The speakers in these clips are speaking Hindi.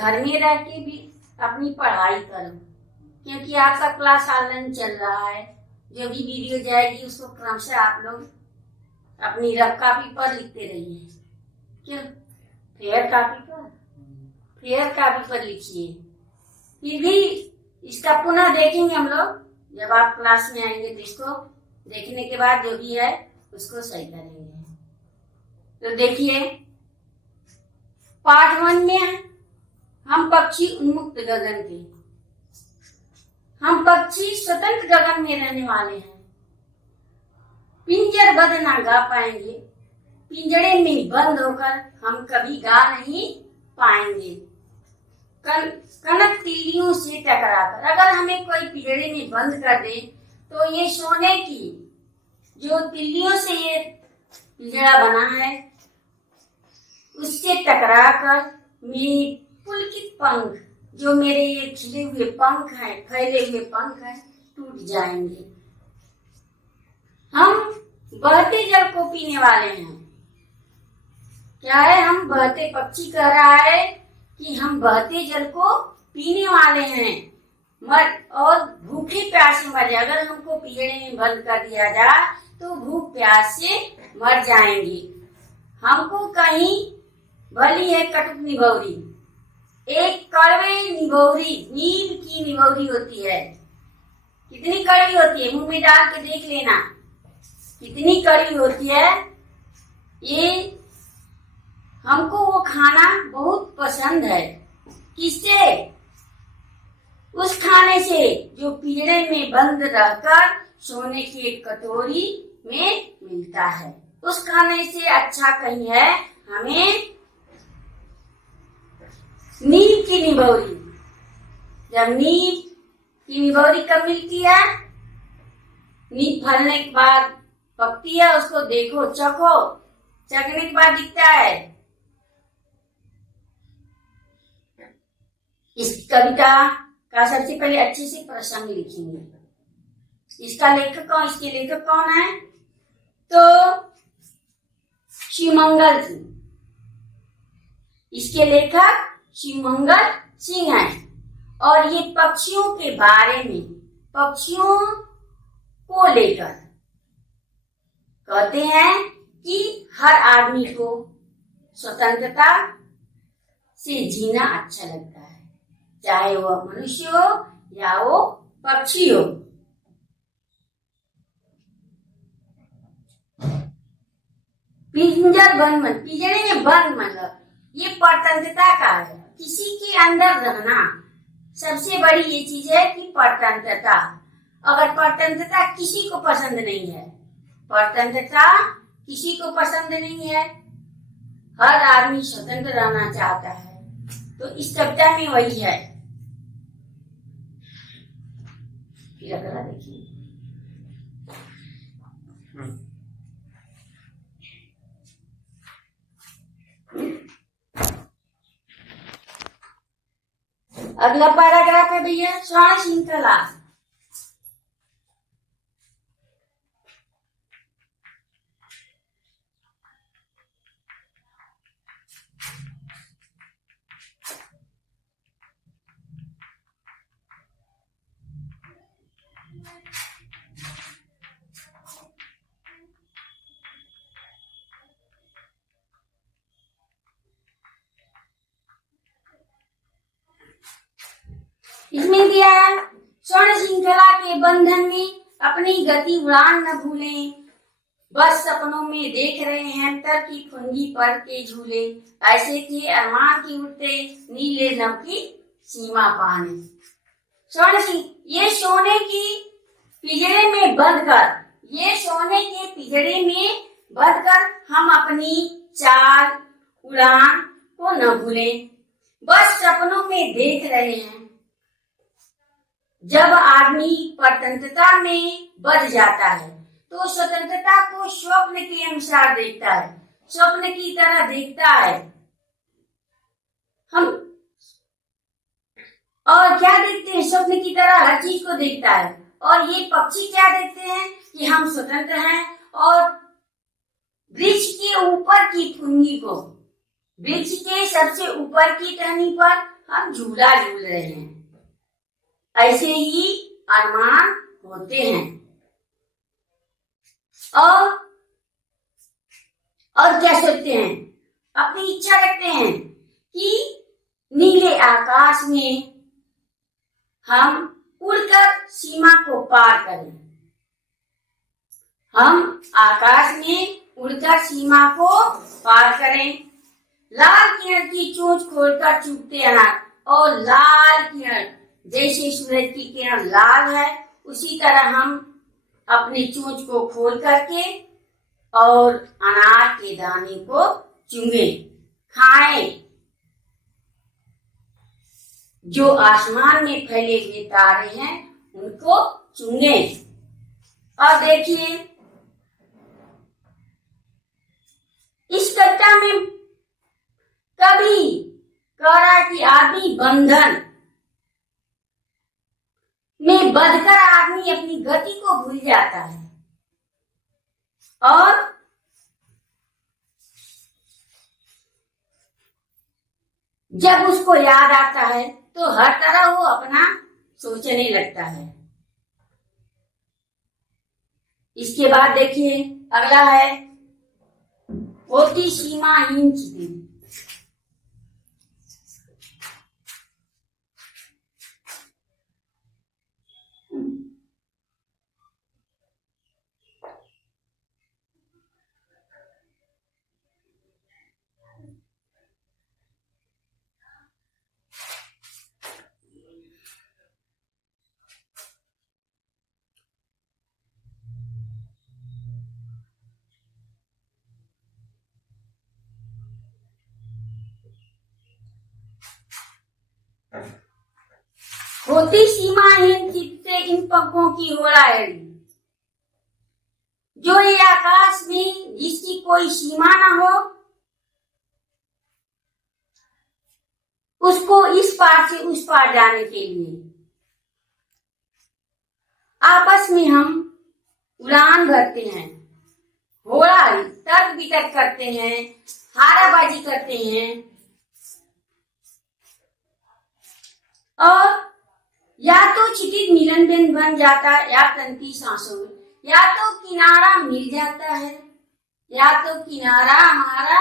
घर में रह के भी अपनी पढ़ाई करो, क्योंकि आपका क्लास ऑनलाइन चल रहा है। जो भी वीडियो जाएगी उसको क्रमशः आप लोग अपनी रफ कॉपी पर लिखते रहिए। क्यों? फेयर कॉपी पर लिखिए। फिर भी इसका पुनः देखेंगे हम लोग, जब आप क्लास में आएंगे तो इसको देखने के बाद जो भी है उसको सही करेंगे। तो देखिए, पार्ट 1 में हम पक्षी उन्मुक्त गगन के, हम पक्षी स्वतंत्र गगन में रहने वाले हैं। पिंजरबद्ध ना गा पाएंगे, पिंजड़े में बंद होकर हम कभी गा नहीं पाएंगे। कनक तिल्लियों से टकराकर, अगर हमें कोई पिंजड़े में बंद कर दे तो ये सोने की जो तिल्लियों से ये पिंजड़ा बना है उससे टकराकर मेरी पुलकित पंख, जो मेरे ये खिले हुए पंख हैं, फैले हुए पंख हैं, टूट जाएंगे। हम बहते जल को पीने वाले हैं। क्या है? हम बहते, पक्षी कह रहा है कि हम बहते जल को पीने वाले हैं, और भूखे प्यासे मर जाए। अगर हमको पिंजड़े में बंद कर दिया जाए तो भूख प्यास से मर जाएंगे। हमको कहीं भली है कटुक निभौरी, एक कड़वे निभौरी, नीम की निभौरी होती है। कितनी कड़वी होती है, मुंह में डाल के देख लेना कितनी कड़वी होती है। ये हमको वो खाना बहुत पसंद है। किससे? उस खाने से जो पिंजड़े में बंद रहकर सोने की एक कटोरी में मिलता है। उस खाने से अच्छा कहीं है हमें नीम की निभौरी। जब नीम की निभौरी कब मिलती है? नीम फलने के बाद पकती है, उसको देखो, चखो, चखने के बाद दिखता है। इस कविता का सबसे पहले अच्छे से प्रसंग लिखेंगे। इसका लेखक कौन, इसके लेखक कौन है? तो शिवमंगल सिंह। इसके लेखक शिवमंगल सिंह हैं। और ये पक्षियों के बारे में, पक्षियों को लेकर कहते हैं कि हर आदमी को स्वतंत्रता से जीना अच्छा लगता है, चाहे वह मनुष्य हो या वो पक्षी हो। पिंजरे में बंद मतलब ये परतंत्रता का है, किसी के अंदर रहना। सबसे बड़ी ये चीज है कि परतंत्रता। अगर परतंत्रता किसी को पसंद नहीं है, परतंत्रता किसी को पसंद नहीं है, हर आदमी स्वतंत्र रहना चाहता है। तो इस कविता में वही है। फिर अगला देखिए। अगला पैराग्राफ है भैया, स्वर्ण श्रृंखला। इसमें दिया है, स्वर्ण श्रृंखला के बंधन में अपनी गति उड़ान न भूलें, बस सपनों में देख रहे हैं तर की फुंगी पर के झूले, ऐसे थे अरमान की उड़ते नीले नभ की सीमा पाने। स्वर्ण, ये सोने की पिंजरे में बंद कर, ये सोने के पिंजरे में बंद कर हम अपनी चाल उड़ान को न भूलें, बस सपनों में देख रहे हैं। जब आदमी परतंत्रता में बंध जाता है तो स्वतंत्रता को स्वप्न के अनुसार देखता है, स्वप्न की तरह देखता है। हम और क्या देखते हैं? स्वप्न की तरह हर चीज को देखता है। और ये पक्षी क्या देखते हैं कि हम स्वतंत्र हैं, और वृक्ष के ऊपर की फुनगी को, वृक्ष के सबसे ऊपर की टहनी पर हम झूला झूल रहे हैं। ऐसे ही अरमान होते हैं। और क्या सोचते हैं, अपनी इच्छा रखते हैं कि नीले आकाश में हम उड़कर सीमा को पार करें। हम आकाश में उड़कर सीमा को पार करें। लाल किरण की चोंच खोलकर चुभते अनार, और लाल किरण जैसे सूरज की किरण लाल है, उसी तरह हम अपनी चोंच को खोल करके और अनार के दाने को चुंगें, खाएं। जो आसमान में फैले हुए तारे हैं उनको चुंगें। और देखिए, इस कविता में कभी कह रहा है कि आदमी बंधन में बंधकर आदमी अपनी गति को भूल जाता है, और जब उसको याद आता है तो हर तरह वो अपना सोचने लगता है। इसके बाद देखिए, अगला है होती सीमाहीन चिड़ी। होती सीमाहीन चित्त से इन पंखों की होड़ाहड़ी, जो ये आकाश में जिसकी कोई सीमा ना हो, उसको इस पार से उस पार जाने के लिए आपस में हम उड़ान भरते हैं, होड़ाहड़ी, तर्क वितर्क करते हैं, हाराबाजी करते हैं, और या तो क्षितिज मिलन बिंदु बन जाता है, या तंती सांसों में, या तो किनारा मिल जाता है, या तो किनारा हमारा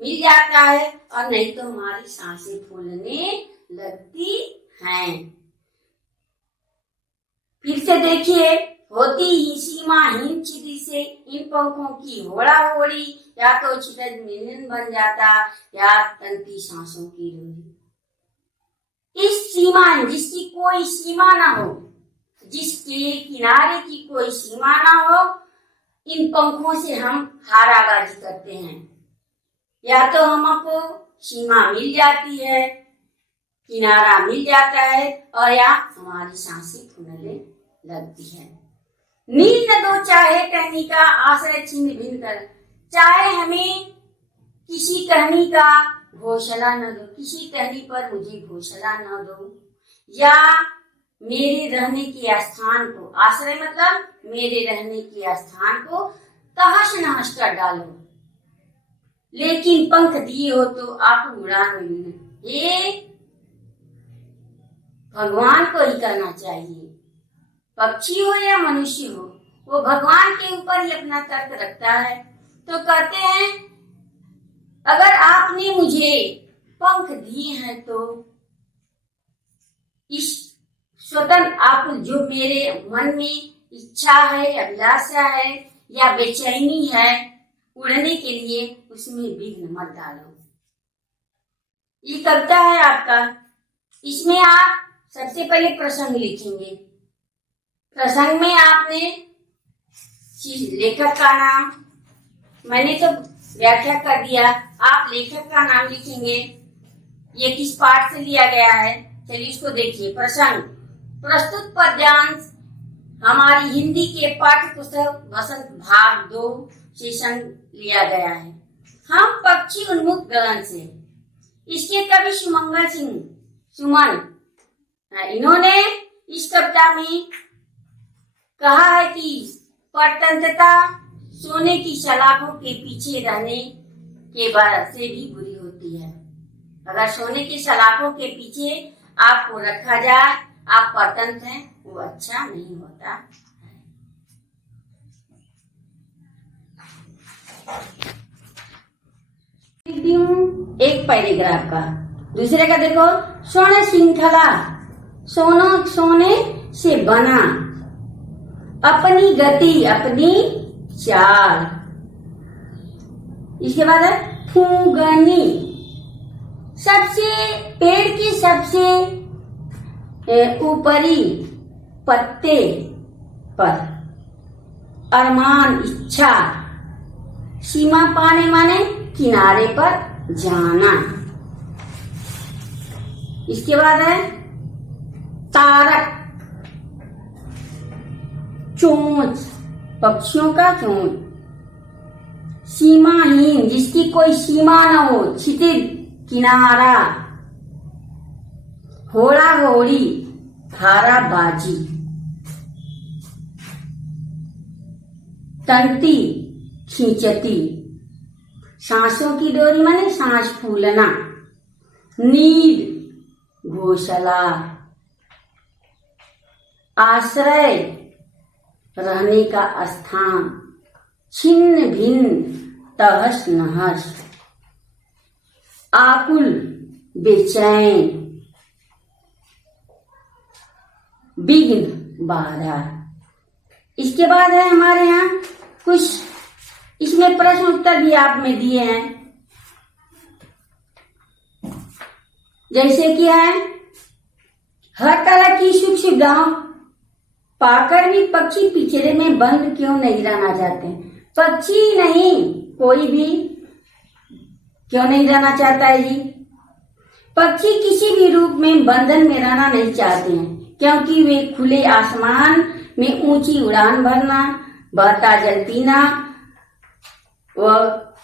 मिल जाता है, और नहीं तो हमारी सांसें फूलने लगती हैं। फिर से देखिए, होती ही सीमाहीन चिड़ी से इन पंखों की होड़ा होड़ी, या तो क्षितिज मिलन बन जाता, या तंती सांसों की रोही। इस सीमा, जिसकी कोई सीमा ना हो, जिसके किनारे की कोई सीमा ना हो, इन पंखों से हम हाराबाजी करते हैं। या तो हमको सीमा मिल जाती है, किनारा मिल जाता है, और या हमारी सांसें फूलने लगती है। नील न दो चाहे कहनी का आश्रय छिन्न भिन्न कर, चाहे हमें किसी कहनी का घोषणा न दो, किसी कहनी पर मुझे घोषणा न दो, या मेरे रहने के स्थान को, आश्रय मतलब मेरे रहने के स्थान को तहस नहस कर डालो, लेकिन पंख दिए हो तो आप उड़ान मिले। ये भगवान को ही करना चाहिए। पक्षी हो या मनुष्य हो, वो भगवान के ऊपर ही अपना तर्क रखता है। तो कहते हैं, अगर आपने मुझे पंख दिए हैं तो इस स्वतंत्र, आप जो मेरे मन में इच्छा है, अभिलाषा है या बेचैनी है उड़ने के लिए, उसमें विघ्न मत डालो। ये कविता है आपका। इसमें आप सबसे पहले प्रसंग लिखेंगे। प्रसंग में आपने लेखक का नाम, मैंने तो व्याख्या कर दिया, आप लेखक का नाम लिखेंगे, ये किस पाठ से लिया गया है। चलिए इसको देखिए। प्रसंग, प्रस्तुत पद्यांश हमारी हिंदी के पाठ्य पुस्तक वसंत भाग 2 सेशन लिया गया है। हम पक्षी उन्मुक्त गगन से। इसके कवि सुमंगल सिंह सुमन, इन्होंने इस कविता में कहा है कि परतंत्रता सोने की सलाखों के पीछे रहने के बाद से भी बुरी होती है। अगर सोने की सलाखों के पीछे आपको रखा जाए, आप परतंत्र हैं, वो अच्छा नहीं होता। एक पैराग्राफ का, दूसरे का देखो, स्वर्ण श्रृंखला, सोने से बना, अपनी गति अपनी चाल। इसके बाद है फूगनी, सबसे पेड़ की सबसे ऊपरी पत्ते पर, अरमान इच्छा, सीमा पाने माने किनारे पर जाना। इसके बाद है तारक, चोंच, पक्षियों का चोंच, सीमाहीन, जिसकी कोई सीमा न हो, क्षितिज, किनारा, घोड़ा घोड़ी, धाराबाजी, तंती, खींचती, सांसों की डोरी माने सांस फूलना, नीड, घोंसला, आश्रय, रहने का स्थान, छिन्न भिन्न, तहस नहस, आकुल, बेचैन, विघ्न, बाधा। इसके बाद है हमारे यहाँ कुछ, इसमें प्रश्न उत्तर भी आप में दिए हैं, जैसे कि है हर तरह की सुख सुविधाओं पाकर भी पक्षी पिंजरे में बंद क्यों नहीं रहना चाहते? पक्षी नहीं, कोई भी क्यों नहीं रहना चाहता है जी? पक्षी किसी भी रूप में बंधन में रहना नहीं चाहते हैं, क्योंकि वे खुले आसमान में ऊंची उड़ान भरना, बहता जल पीना व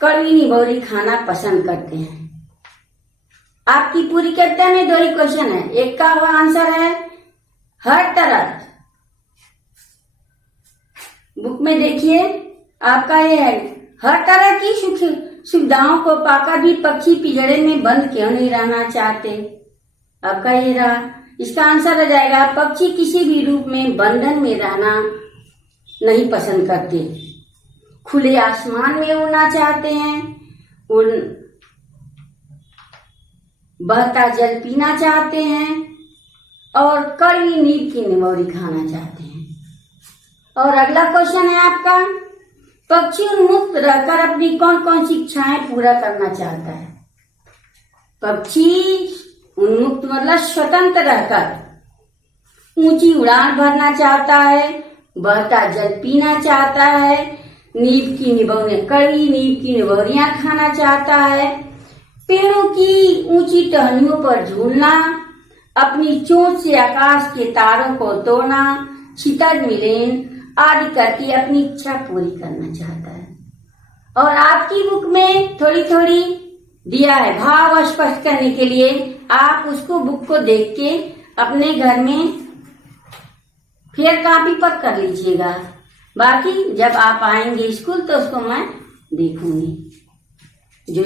कड़वी निभौरी खाना पसंद करते हैं। आपकी पूरी कविता में दो ही क्वेश्चन है, एक का आंसर है हर तरह। बुक में देखिए, आपका ये है हर तरह की सुविधाओं को पाकर भी पक्षी पिंजरे में बंद क्यों नहीं रहना चाहते? आपका ये रहा, इसका आंसर हो जाएगा पक्षी किसी भी रूप में बंधन में रहना नहीं पसंद करते, खुले आसमान में उड़ना चाहते हैं, बहता जल पीना चाहते हैं और कड़वी नींद की निमौरी खाना चाहते हैं। और अगला क्वेश्चन है आपका, पक्षी उन्मुक्त रहकर अपनी कौन कौन सी इच्छाएं पूरा करना चाहता है? पक्षी उन्मुक्त मतलब स्वतंत्र रहकर ऊंची उड़ान भरना चाहता है, बहता जल पीना चाहता है, कड़वी नींद की निभौरियां खाना चाहता है, पेड़ों की ऊंची टहनियों पर झूलना, अपनी चोंच से आकाश के तारों को तोड़ना, छितर मिलेन आदि करके अपनी इच्छा पूरी करना चाहता है। और आपकी बुक में थोड़ी थोड़ी दिया है भाव स्पष्ट करने के लिए, आप उसको बुक को देख के अपने घर में फिर कॉपी पर कर लीजिएगा। बाकी जब आप आएंगे स्कूल तो उसको मैं देखूंगी। जो